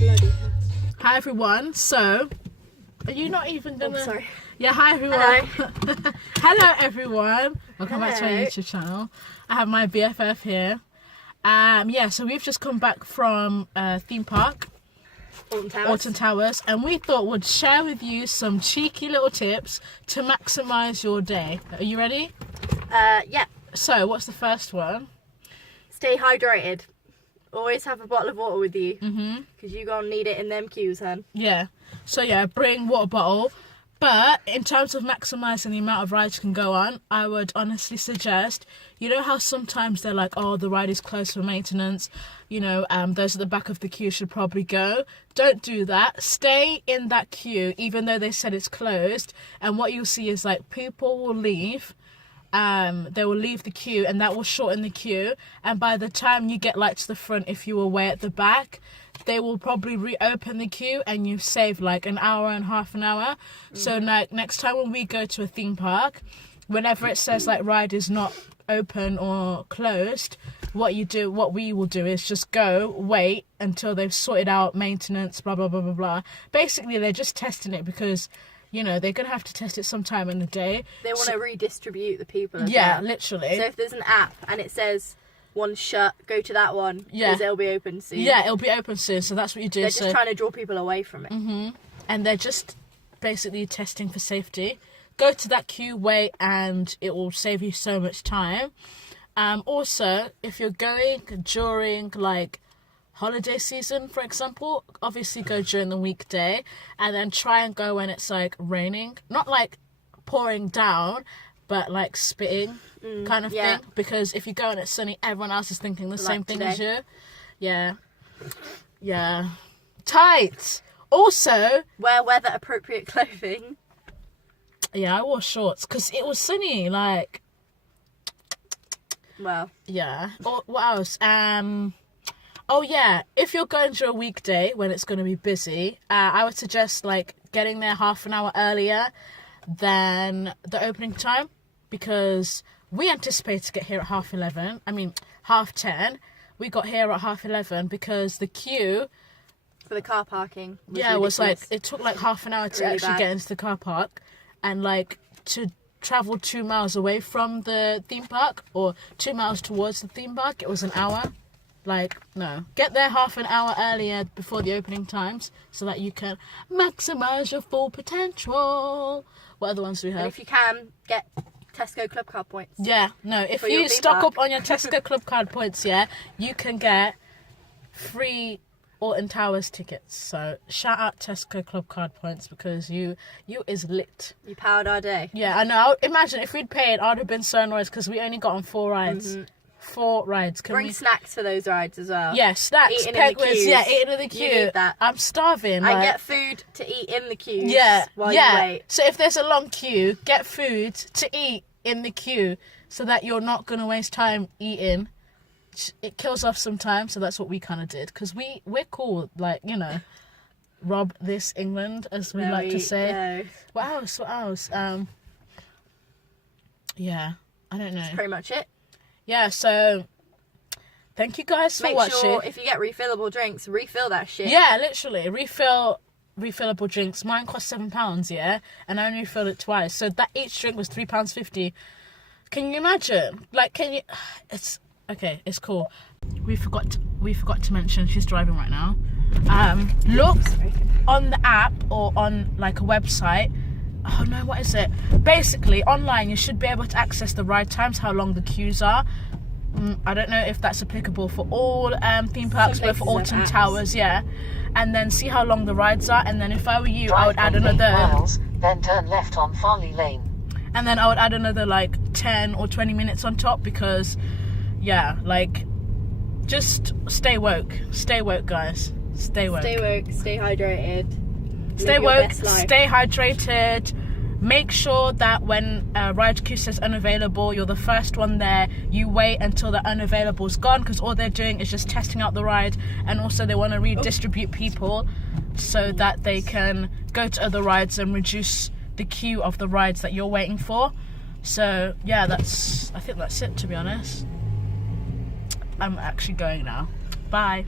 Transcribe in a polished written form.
Bloody hell. Hi everyone. So, are you not even gonna? Oh, sorry. Yeah. Hi everyone. Hello. Hello everyone. Welcome back to my Hello. YouTube channel. I have my BFF here. Yeah. So we've just come back from theme park, Alton Towers, and we thought we'd share with you some cheeky little tips to maximise your day. Are you ready? Yeah. So, what's the first one? Stay hydrated. Always have a bottle of water with you. Because you're going to need it in them queues, hun. Yeah. So yeah, bring water bottle. But in terms of maximising the amount of rides you can go on, I would honestly suggest, you know how sometimes they're like, oh, the ride is closed for maintenance, you know, those at the back of the queue should probably go. Don't do that. Stay in that queue, even though they said it's closed. And what you'll see is like people will leave. They will leave the queue and that will shorten the queue, and by the time you get like to the front, if you were way at the back, they will probably reopen the queue and you've saved like an hour and half an hour. So like next time when we go to a theme park, whenever it says like ride is not open or closed, what we will do is just go wait until they've sorted out maintenance, blah blah blah blah blah. Basically they're just testing it because, you know, they're going to have to test it sometime in the day. They want to redistribute the people as Yeah, well. literally. So if there's an app and it says one's shut, go to that one. Yeah. Because it'll be open soon. Yeah, it'll be open soon, so that's what you do. They're just trying to draw people away from it. And they're just basically testing for safety. Go to that queue, wait, and it will save you so much time. Also, if you're going during, like, holiday season, for example, obviously go during the weekday and then try and go when it's like raining, not like pouring down, but like spitting kind of thing, because if you go and it's sunny, everyone else is thinking the same thing as you. Yeah tight. Also, wear weather appropriate clothing. Yeah, I wore shorts because it was sunny, like, well, yeah. Or what else? Oh yeah, if you're going to a weekday when it's going to be busy, I would suggest like getting there half an hour earlier than the opening time, because we anticipated to get here at 11:30. I mean 10:30. We got here at 11:30 because the queue for the car parking was like, it took like half an hour to Really actually bad. get into the car park, and like to travel 2 miles away from the theme park or 2 miles towards the theme park, it was an hour. Like, no. Get there half an hour earlier before the opening times so that you can maximise your full potential. What other ones do we have? And if you can, get Tesco Club Card points. Yeah, no. If For your you theme stock park. up on your Tesco Club Card points, yeah, you can get free Alton Towers tickets. So shout out Tesco Club Card points, because you is lit. You powered our day. Yeah, I know. Imagine if we'd paid, I would have been so annoyed because we only got on 4 rides. 4 rides. Can Bring we... snacks for those rides as well. Yeah, snacks, Eating in the pegwits, queues. yeah, eating in the You queue. need that. I'm starving. And like... get food to eat in the queues while you wait. So if there's a long queue, get food to eat in the queue so that you're not going to waste time eating. It kills off some time, so that's what we kind of did, because we're cool, like, you know, rob this England, as we like to say. No. What else? Yeah, I don't know. That's pretty much it. Yeah, so thank you guys for Make watching. sure if you get refillable drinks, refill that shit. Yeah, literally, refillable drinks. Mine cost £7, yeah, and I only refilled it twice, so that each drink was £3.50. Can you imagine? Like, can you? It's okay. It's cool. We forgot to mention she's driving right now. Look on the app or on like a website. Oh no, what is it? Basically, online you should be able to access the ride times, how long the queues are. I don't know if that's applicable for all theme parks, but for Alton Towers, yeah. And then see how long the rides are, and then if I were you, I would add another 8 miles, then turn left on Farley Lane. And then I would add another like 10 or 20 minutes on top, because yeah, like, just stay woke, guys. Stay woke, stay hydrated, stay woke, stay hydrated. Make sure that when a ride queue says unavailable, you're the first one there. You wait until the unavailable's gone, because all they're doing is just testing out the ride, and also they want to redistribute people so that they can go to other rides and reduce the queue of the rides that you're waiting for. So yeah, I think that's it, to be honest. I'm actually going now. Bye.